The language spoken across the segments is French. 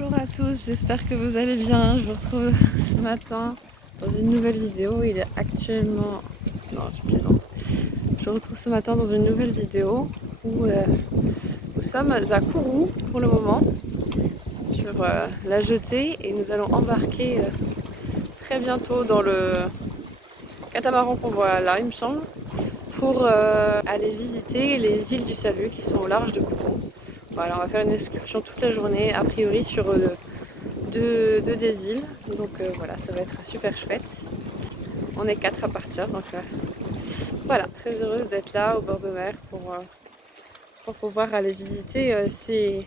Bonjour à tous, j'espère que vous allez bien. Je vous retrouve ce matin dans une nouvelle vidéo. Il est actuellement... Non, je plaisante. Je vous retrouve ce matin dans une nouvelle vidéo où nous sommes à Kourou pour le moment, sur la jetée, et nous allons embarquer très bientôt dans le catamaran qu'on voit là, il me semble, pour aller visiter les îles du Salut qui sont au large de Kourou. Voilà, on va faire une excursion toute la journée, a priori sur deux des îles. Donc voilà, ça va être super chouette. On est 4 à partir, donc voilà, très heureuse d'être là au bord de mer pour pouvoir aller visiter ces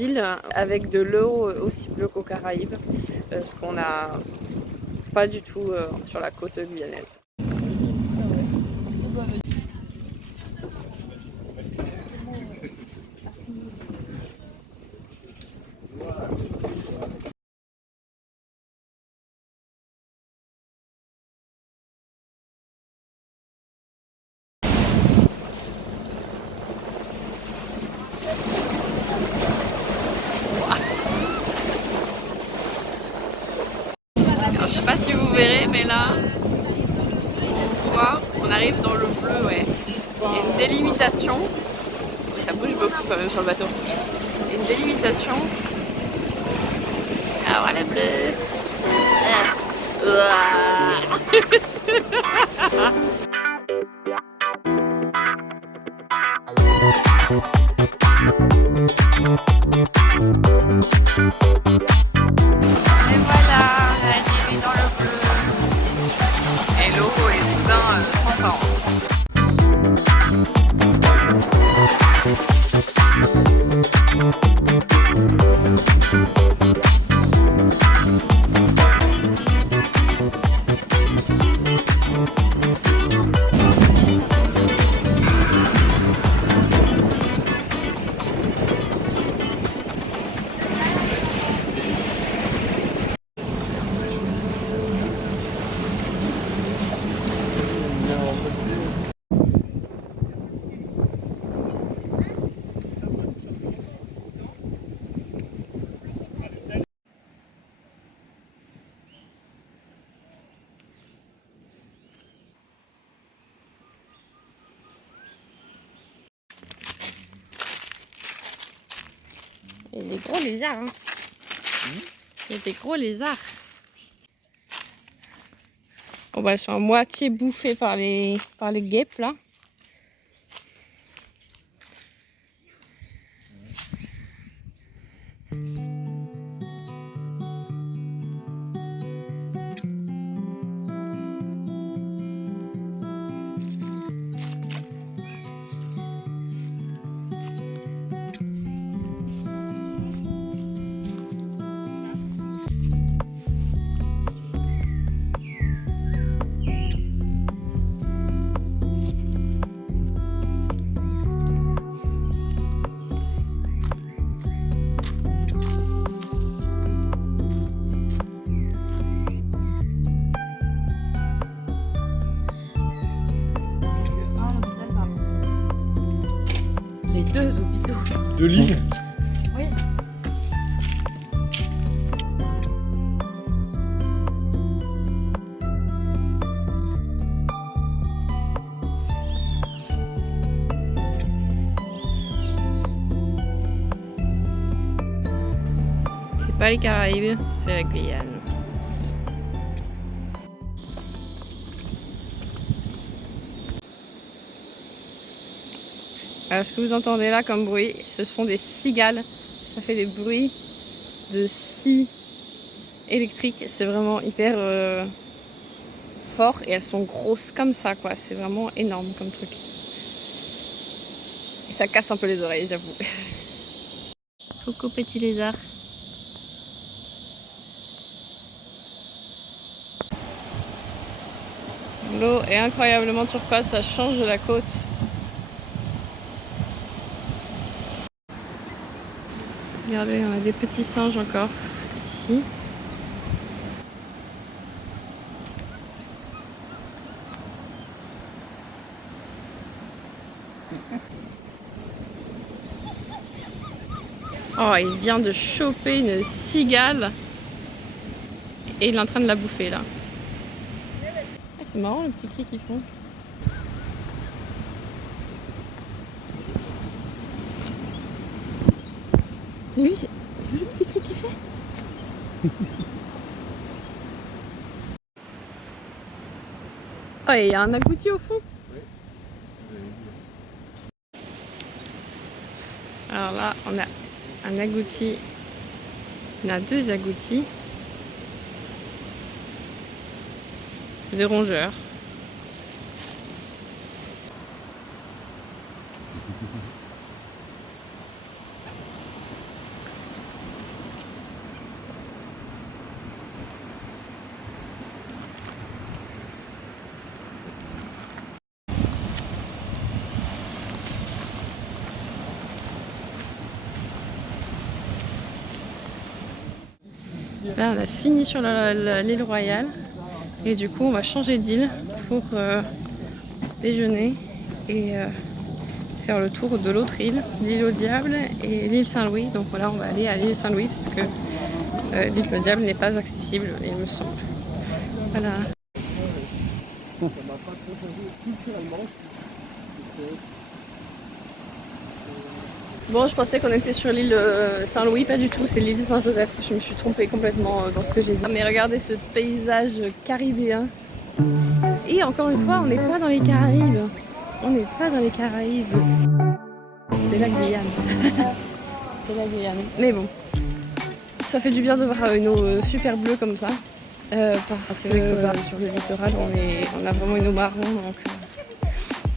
îles avec de l'eau aussi bleue qu'aux Caraïbes, ce qu'on n'a pas du tout sur la côte guyanaise. Alors, je sais pas si vous verrez, mais là, on voit, on arrive dans le bleu, ouais. Il y a une délimitation, ça bouge beaucoup quand même sur le bateau. Une délimitation. Ah voilà le bleu. Et voilà, on est arrivé dans le bleu. Et l'eau est soudain transparente. Et des gros lézards, hein. Et des gros lézards. Bon bah, elles sont à moitié bouffées par les guêpes là. Deux hôpitaux. De l'île? Oui. C'est pas les Caraïbes, c'est la Guyane. Alors, ce que vous entendez là comme bruit, ce sont des cigales. Ça fait des bruits de scie électrique. C'est vraiment hyper fort et elles sont grosses comme ça, quoi. C'est vraiment énorme comme truc. Et ça casse un peu les oreilles, j'avoue. Coucou petit lézard. L'eau est incroyablement turquoise, ça change de la côte. Regardez, on a des petits singes encore ici. Oh, il vient de choper une cigale et il est en train de la bouffer là. Ah, c'est marrant le petit cri qu'ils font. T'as vu le petit cri qu'il fait? Oh, et il y a un agouti au fond. Oui. Alors là, on a un agouti. On a deux agoutis. Des rongeurs. Là, on a fini sur l'île Royale et du coup, on va changer d'île pour déjeuner et faire le tour de l'autre île, l'île au Diable et l'île Saint-Louis. Donc voilà, on va aller à l'île Saint-Louis parce que l'île au Diable n'est pas accessible, il me semble. Voilà. Ça m'a pas trop changé culturellement. Bon, je pensais qu'on était sur l'île Saint-Louis, pas du tout, c'est l'île Saint-Joseph. Je me suis trompée complètement dans ce que j'ai dit. Mais regardez ce paysage caribéen. Et encore une fois, on n'est pas dans les Caraïbes. On n'est pas dans les Caraïbes. C'est la Guyane. C'est la Guyane. Mais bon, ça fait du bien de voir une eau super bleue comme ça. Parce que sur le littoral, on a vraiment une eau marron.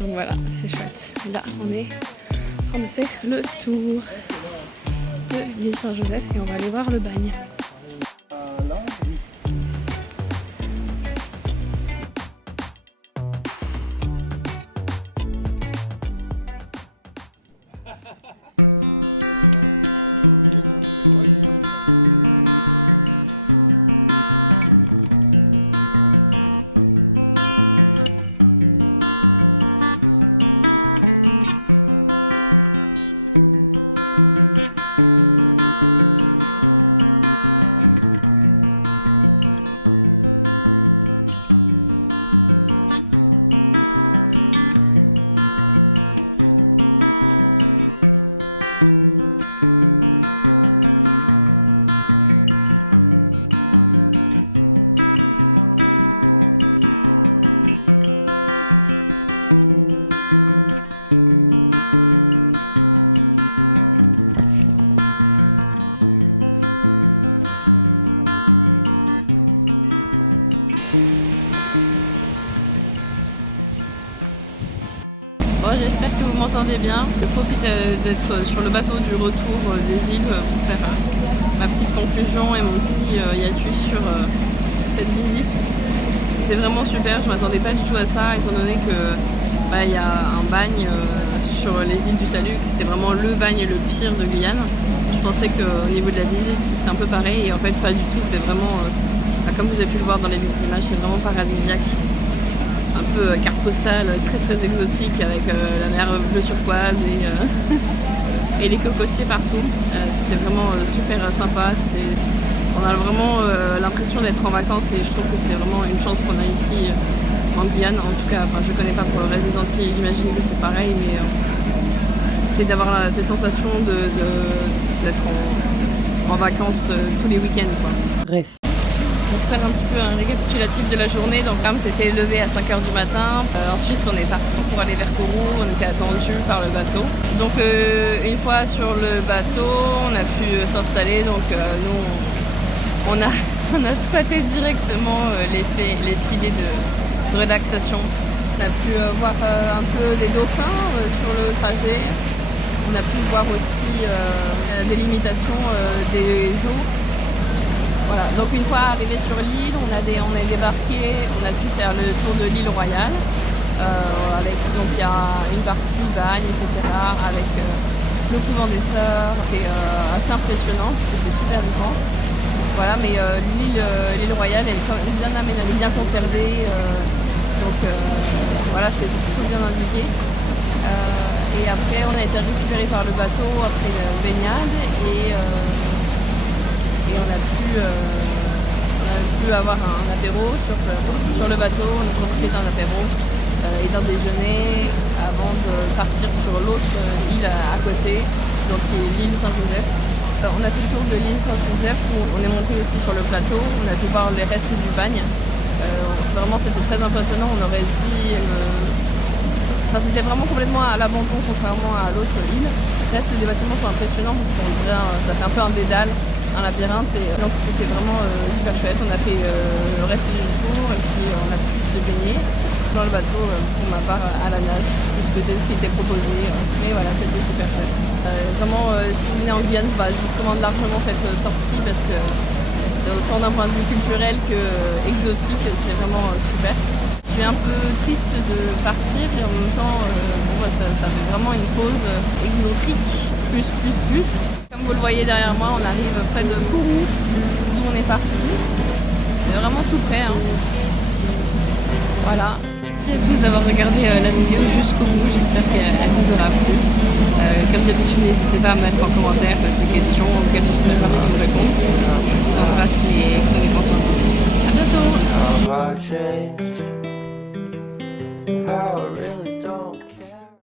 Donc voilà, c'est chouette. Là, on est en train de faire le tour de l'île Saint-Joseph et on va aller voir le bagne. Là, oui. Bien. Je profite d'être sur le bateau du retour de l'île pour faire ma petite conclusion et mon petit hiatus sur cette visite. C'était vraiment super, je m'attendais pas du tout à ça étant donné que y a un bagne sur les îles du Salut, c'était vraiment le bagne le pire de Guyane. Je pensais qu'au niveau de la visite ce serait un peu pareil et en fait pas du tout, c'est vraiment comme vous avez pu le voir dans les images, c'est vraiment paradisiaque. Un peu carte postale, très exotique avec la mer bleue turquoise et les cocotiers partout. C'était vraiment super sympa. On a vraiment l'impression d'être en vacances et je trouve que c'est vraiment une chance qu'on est ici en Guyane. En tout cas, je ne connais pas pour le reste des Antilles, j'imagine que c'est pareil, mais c'est d'avoir cette sensation d'être en vacances tous les week-ends. Bref. On va faire un petit peu un récapitulatif de la journée. Donc comme c'était levé à 5 h du matin, ensuite on est parti pour aller vers Kourou, on était attendu par le bateau. Donc une fois sur le bateau, on a pu s'installer. Donc nous on a squatté directement les filets de relaxation. On a pu voir un peu des dauphins sur le trajet. On a pu voir aussi la délimitation des eaux. Voilà, donc une fois arrivé sur l'île, on a débarqué, on a pu faire le tour de l'île Royale. Donc il y a une partie bagne, etc. avec le couvent des Sœurs. C'était assez impressionnant parce que c'est super grand. Voilà, mais l'île Royale, elle est quand même bien aménagée, bien conservée. Donc voilà, c'est plutôt bien indiqué. Et après, on a été récupéré par le bateau après une baignade et on a pu avoir un apéro sur le bateau. On a profité d'un apéro et d'un déjeuner avant de partir sur l'autre île à côté, donc qui est l'île Saint-Joseph. On a fait le tour de l'île Saint-Joseph où on est monté aussi sur le plateau. On a pu voir les restes du bagne. Vraiment, c'était très impressionnant. On aurait dit... Enfin, c'était vraiment complètement à l'abandon contrairement à l'autre île. Là, des bâtiments sont impressionnants parce qu'on dirait ça fait un peu un dédale, un labyrinthe. Et donc, c'était vraiment super chouette. On a fait le reste du tour et puis on a pu se baigner dans le bateau, pour ma part à la nage, puisque c'est ce qui était proposé. Mais voilà, c'était super chouette. Vraiment, si vous venez en Guyane, je vous recommande largement cette sortie parce que autant d'un point de vue culturel que exotique, c'est vraiment super. Je suis un peu triste de partir et en même temps, ça fait vraiment une pause exotique, plus. Comme vous le voyez derrière moi, on arrive près de Kourou, d'où on est parti. C'est vraiment tout près. Hein. Voilà. Merci à tous d'avoir regardé la vidéo jusqu'au bout, j'espère qu'elle vous aura plu. Comme d'habitude, n'hésitez pas à me mettre en commentaire des questions auxquelles je serai ravie de vous répondre. Merci d'avoir passé, prenez soin de vous. À bientôt.